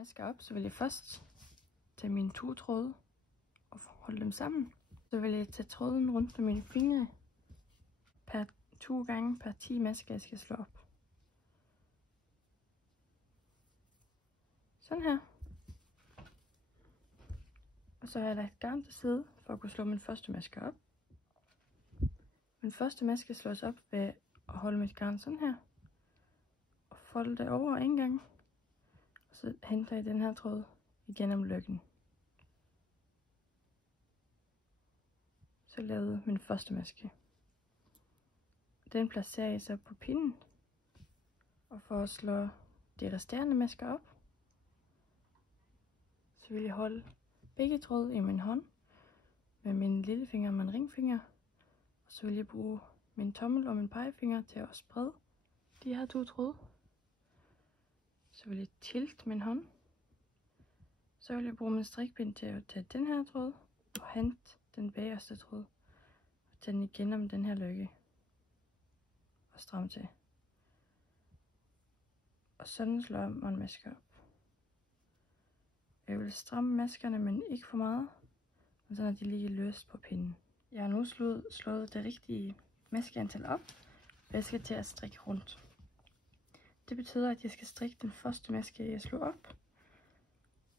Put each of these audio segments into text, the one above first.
masker op, så vil jeg først tage mine 2 tråde og holde dem sammen. Så vil jeg tage tråden rundt om mine fingre per 2 gange per 10 masker, jeg skal slå op. Sådan her. Og så har jeg lagt garn til side for at kunne slå min første maske op. Min første maske slås op ved at holde mit garn sådan her. Og folde det over en gang. Og så henter jeg den her tråd igennem løkken. Så lavede jeg min første maske. Den placerer jeg så på pinden. Og for at slå de resterende masker op, så vil jeg holde begge tråde i min hånd med min lillefinger og min ringfinger. Og så vil jeg bruge min tommel og min pegefinger til at sprede de her 2 tråde. Så vil jeg tilte min hånd. Så vil jeg bruge min strikpind til at tage den her tråd og hente den bagerste tråd og tage den igennem den her løkke og stramme til. Og sådan slår man masker op. Jeg vil stramme maskerne, men ikke for meget, sådan at de ligger løst på pinden. Jeg har nu slået det rigtige maskeantal op, og jeg skal til at strikke rundt. Det betyder, at jeg skal strikke den første maske, jeg slår op,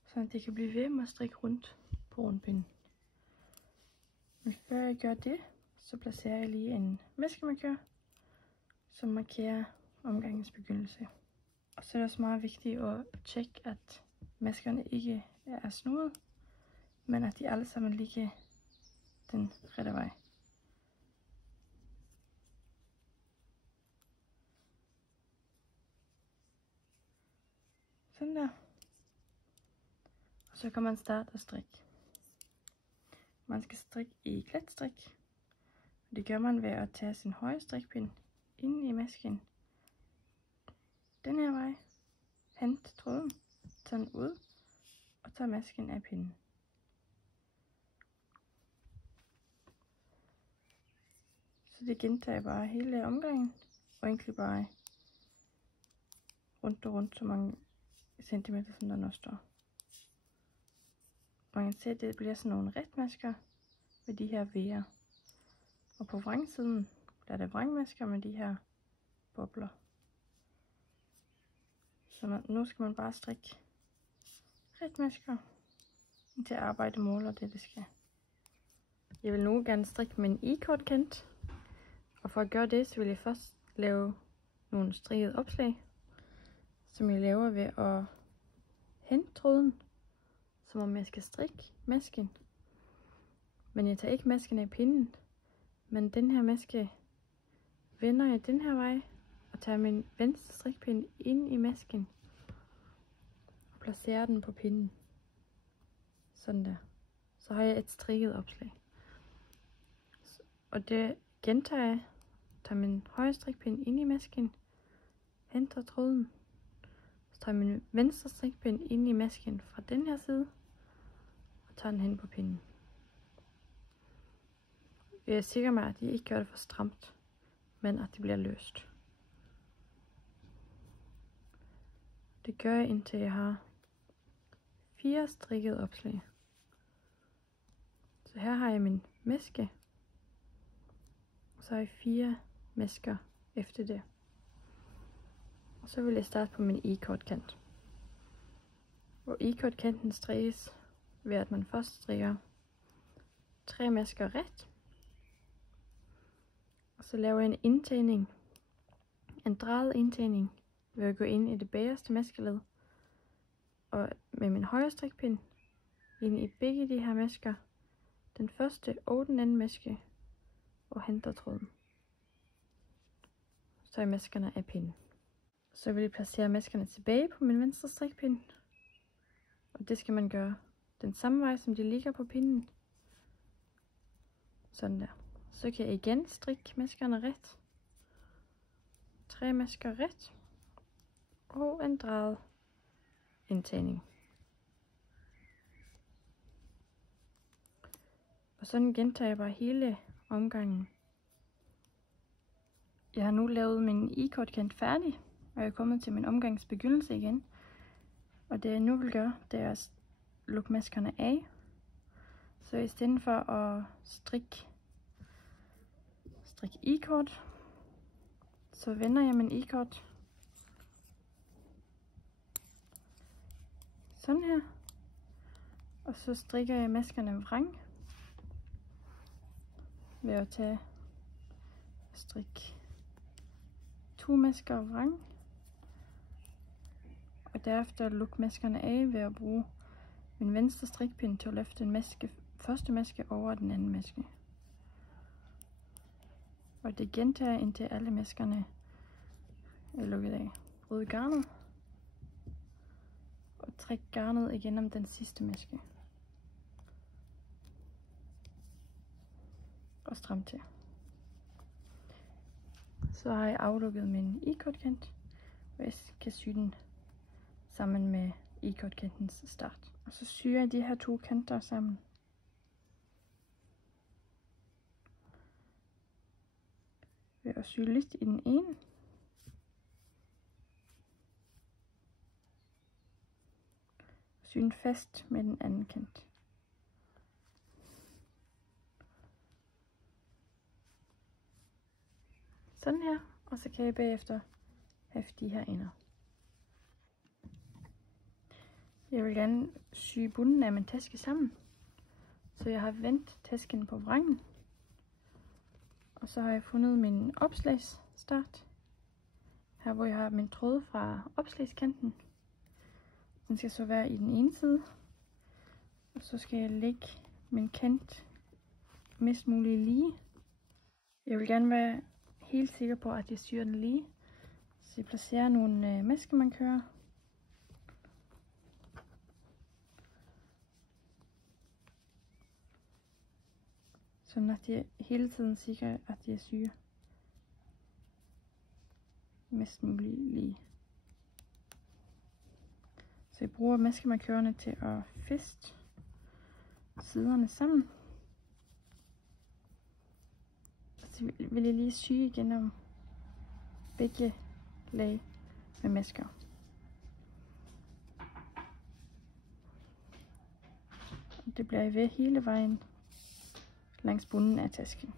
så det kan blive ved med at strikke rundt på rundpinden. Men før jeg gør det, så placerer jeg lige en maskemarkør, som markerer omgangens begyndelse. Og så er det også meget vigtigt at tjekke, at maskerne ikke er snudet, men at de alle sammen ligger den rette vej. Sådan der. Og så kan man starte at strikke. Man skal strikke i glatstrik. Det gør man ved at tage sin højre strikpind ind i masken. Den her vej. Hente tråden. Tag den ud. Og tage masken af pinden. Så det gentager jeg bare hele omgangen. Og egentlig bare rundt og rundt så mange centimeter, som der nu står. Og man kan se, at det bliver sådan nogle retmasker med de her vejer. Og på vrangsiden der er der vrangmasker med de her bobler. Så nu skal man bare strikke retmasker til at arbejde måler det skal. Jeg vil nu gerne strikke min i-kortkant. Og for at gøre det, så vil jeg først lave nogle strikkede opslag, som jeg laver ved at hente tråden, som om jeg skal strikke masken. Men jeg tager ikke masken af pinden, men den her maske vender jeg den her vej og tager min venstre strikpind ind i masken og placerer den på pinden. Sådan der. Så har jeg et strikket opslag. Og det gentager jeg. Tager min højre strikpind ind i masken, henter tråden, så tager min venstre strikpind ind i masken fra den her side, og tager den hen på pinden. Jeg er sikker med, at jeg ikke gør det for stramt, men at det bliver løst. Det gør jeg indtil jeg har 4 strikkede opslag. Så her har jeg min maske, og så har jeg 4 masker efter det. Og så vil jeg starte på min i-kortkant. Og i-kortkanten strikkes ved at man først strikker 3 masker ret. Og så laver jeg en indtagning, en drejet indtagning ved at gå ind i det bagerste maskeled. Og med min højre strikpind ind i begge de her masker, den første og den anden maske, og henter tråden. Så er maskerne af pinden. Så vil jeg placere maskerne tilbage på min venstre strikpind. Og det skal man gøre den samme vej, som de ligger på pinden. Sådan der. Så kan jeg igen strikke maskerne ret. 3 masker ret. Og en drejet indtagning. Og sådan gentager jeg bare hele omgangen. Jeg har nu lavet min i-kortkant færdig, og jeg er kommet til min omgangs begyndelse igen. Og det jeg nu vil gøre, det er at lukke maskerne af. Så i stedet for at strikke i-kort, så vender jeg min i-kort sådan her. Og så strikker jeg maskerne vrang ved at strikke 2 masker vrang. Og derefter lukke maskerne af ved at bruge min venstre strikpind til at løfte en første maske over den anden maske. Og det gentager indtil alle maskerne er lukket af. Ryd garnet og træk garnet igennem den sidste maske. Og stram til. Så har jeg aflukket min i-kortkant, og jeg kan sy den sammen med i-kortkantens start. Og så syr jeg de her 2 kanter sammen. Ved at sy lidt i den ene. Sy den fast med den anden kant. Sådan her, og så kan jeg bagefter hæfte de her ender. Jeg vil gerne sy bunden af min taske sammen, så jeg har vendt tasken på vrangen. Og så har jeg fundet min opslagsstart, her hvor jeg har min tråd fra opslagskanten. Den skal så være i den ene side, og så skal jeg lægge min kant mest muligt lige. Jeg vil gerne være helt sikker på, at jeg syr den lige, så jeg placerer nogle maskemarkører. Sådan at jeg hele tiden sikrer, at jeg syr mest muligt lige. Så jeg bruger maskemarkørerne til at fæste siderne sammen. Så vil jeg lige sy igennem begge lag med masker. Og det bliver jeg ved hele vejen langs bunden af tasken.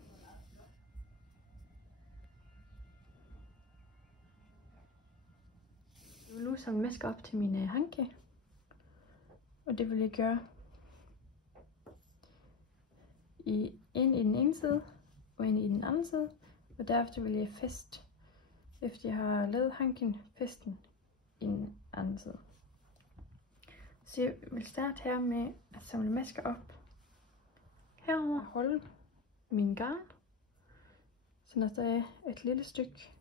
Jeg vil nu samle masker op til mine hanke, og det vil jeg gøre en i den ene side og en i den anden side, og derefter vil jeg fæste, efter jeg har lavet hanken, fæste den i den anden side. Så jeg vil starte her med at samle masker op herover, holde min garn, så der er et lille stykke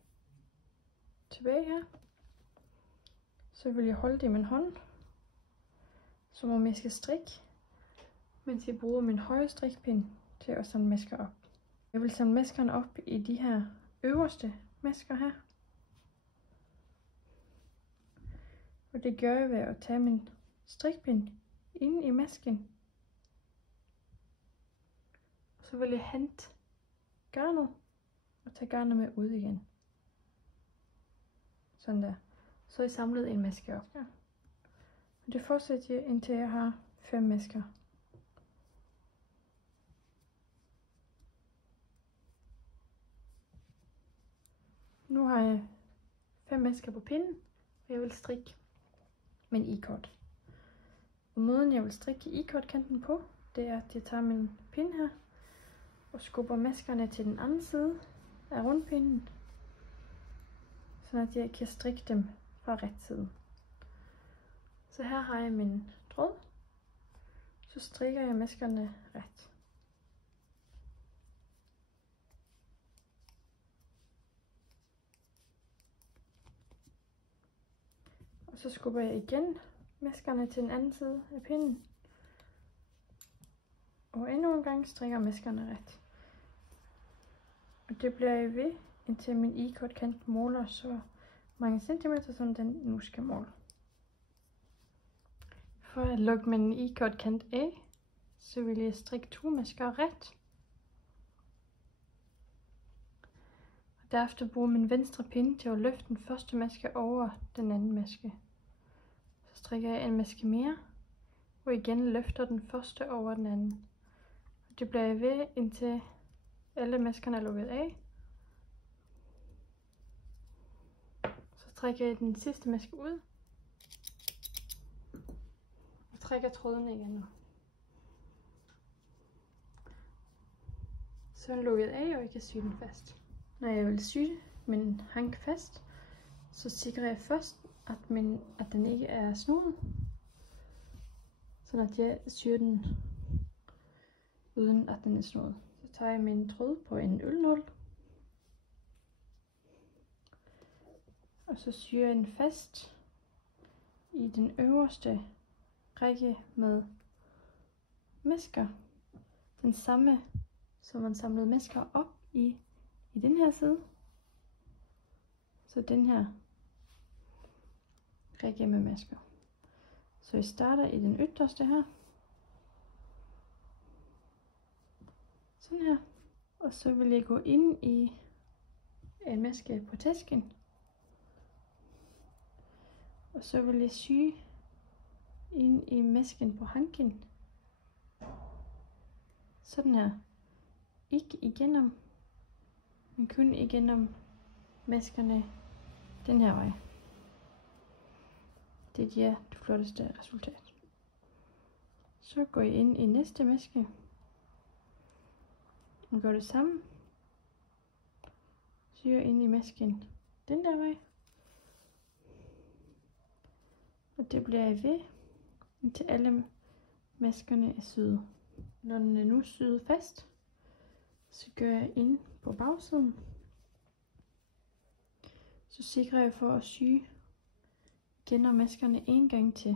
tilbage her. Så vil jeg holde det i min hånd, som om jeg skal strikke, mens jeg bruger min højre strikpind til at samle masker op. Jeg vil samle maskerne op i de her øverste masker her. Og det gør jeg ved at tage min strikpind ind i masken. Så vil jeg hente garnet og tage garnet med ud igen. Sådan der. Så har jeg samlet en maske op. Ja. Og det fortsætter jeg indtil jeg har 5 masker. Nu har jeg 5 masker på pinden, og jeg vil strikke min i-kort. Og måden jeg vil strikke i-kortkanten på, det er at jeg tager min pind her og skubber maskerne til den anden side af rundpinden, så at jeg kan strikke dem fra ret side. Så her har jeg min tråd, så strikker jeg maskerne ret. Og så skubber jeg igen maskerne til den anden side af pinden. Og endnu en gang strikker maskerne ret. Og det bliver jeg ved, indtil min i-kortkant måler så mange centimeter, som den nu skal måle. For at lukke min i-kortkant af, så vil jeg strikke 2 masker ret. Og derefter bruge min venstre pind til at løfte den første maske over den anden maske. Så strikker jeg en maske mere, og igen løfter den første over den anden. Det bliver jeg ved, indtil alle maskerne er lukket af. Så trækker jeg den sidste maske ud, og trækker tråden igen. Så er den lukket af, og jeg kan sy den fast. Når jeg vil sy min hank fast, så sikrer jeg først, at den ikke er snoet. Sådan at jeg syr den uden at den er snoet. Så tager jeg min tråd på en ølnål. Og så syr jeg den fast i den øverste række med masker. Den samme, som man samlede masker op i den her side. Så den her række med masker. Så jeg starter i den ytterste her. Sådan her. Og så vil jeg gå ind i en maske på tasken. Og så vil jeg sy ind i masken på hanken. Sådan her. Ikke igennem, men kun igennem maskerne den her vej. Det giver det flotteste resultat. Så går jeg ind i næste maske og gør det samme. Syr ind i masken den der vej. Og det bliver jeg ved, indtil alle maskerne er syet. Når den er nu syet fast, så gør jeg ind på bagsiden. Så sikrer jeg for at sy gennem maskerne en gang til.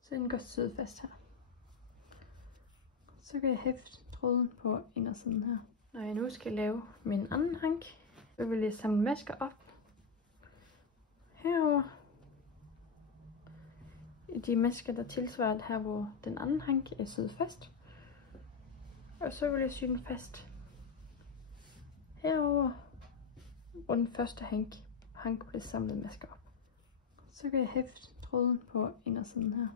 Så den går syet fast her. Så kan jeg hæfte tråden på indersiden her. Når jeg nu skal lave min anden hank, så vil jeg samle masker op herover. De masker, der tilsvarer her, hvor den anden hank er syet fast. Og så vil jeg sy den fast herover, hvor den første hank blev samlet masker op. Så kan jeg hæfte tråden på indersiden her.